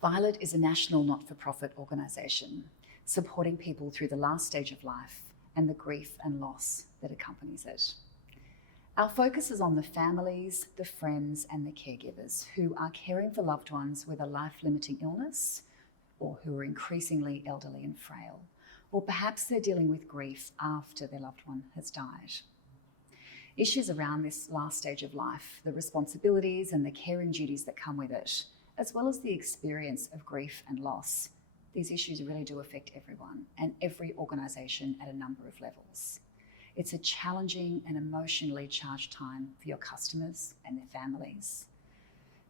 Violet is a national not-for-profit organisation supporting people through the last stage of life and the grief and loss that accompanies it. Our focus is on the families, the friends and the caregivers who are caring for loved ones with a life-limiting illness or who are increasingly elderly and frail, or perhaps they're dealing with grief after their loved one has died. Issues around this last stage of life, the responsibilities and the caring duties that come with it, as well as the experience of grief and loss, these issues really do affect everyone and every organisation at a number of levels. It's a challenging and emotionally charged time for your customers and their families.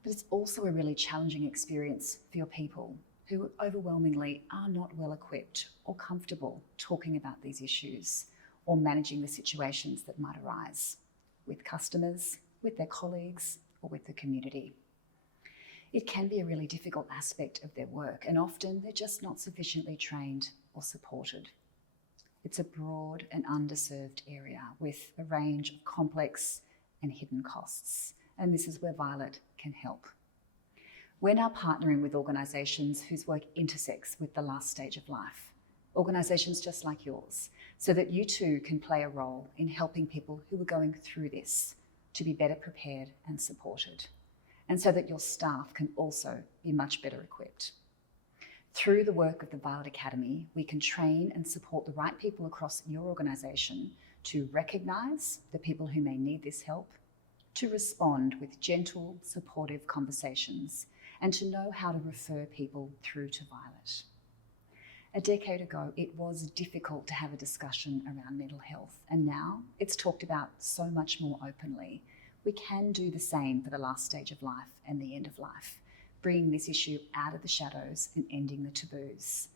But it's also a really challenging experience for your people who overwhelmingly are not well equipped or comfortable talking about these issues or managing the situations that might arise with customers, with their colleagues, or with the community. It can be a really difficult aspect of their work, and often they're just not sufficiently trained or supported. It's a broad and underserved area with a range of complex and hidden costs, and this is where Violet can help. We're now partnering with organisations whose work intersects with the last stage of life, organisations just like yours, so that you too can play a role in helping people who are going through this to be better prepared and supported, and so that your staff can also be much better equipped. Through the work of the Violet Academy, we can train and support the right people across your organisation to recognise the people who may need this help, to respond with gentle, supportive conversations, and to know how to refer people through to Violet. A decade ago, it was difficult to have a discussion around mental health, and now it's talked about so much more openly. We can do the same for the last stage of life and the end of life, bringing this issue out of the shadows and ending the taboos.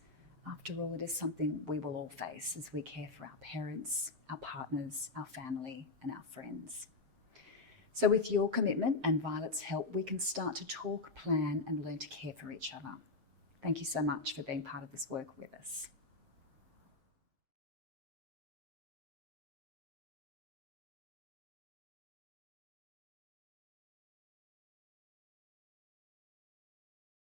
After all, it is something we will all face as we care for our parents, our partners, our family, and our friends. So with your commitment and Violet's help, we can start to talk, plan, and learn to care for each other. Thank you so much for being part of this work with us.